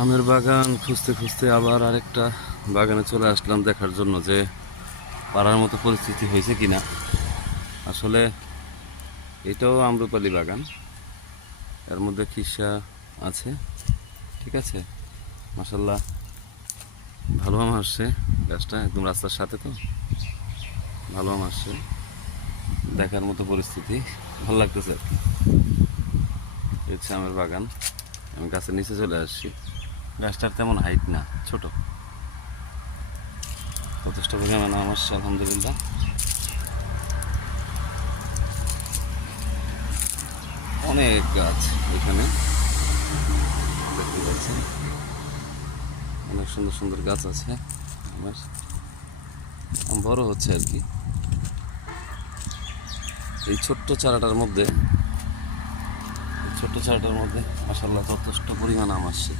আমের বাগান খুঁজতে খুঁজতে আবার আরেকটা বাগানে চলে আসলাম দেখার জন্য যে পাড়ার মতো পরিস্থিতি হয়েছে কিনা। আসলে এটাও আম্রপালি বাগান, এর মধ্যে খিসা আছে, ঠিক আছে। মাশাল্লাহ ভালো আম আসছে, গাছটা একদম রাস্তার সাথে, তো ভালো আম আসছে, দেখার মতো পরিস্থিতি, ভালো লাগতেছে আর কি। হচ্ছে আমের বাগান, আমি গাছের নিচে চলে আসছি। গাছটার তেমন হাইট না, ছোট, যথেষ্ট পরিমাণে আম আসছে আলহামদুলিল্লাহ। অনেক গাছ এখানে দেখতে পাচ্ছেন, অনেক সুন্দর সুন্দর গাছ আছে। আমার আম বড় হচ্ছে আর কি। এই ছোট্ট চারাটার মধ্যে মাশাআল্লাহ যথেষ্ট পরিমাণ আম আসছে।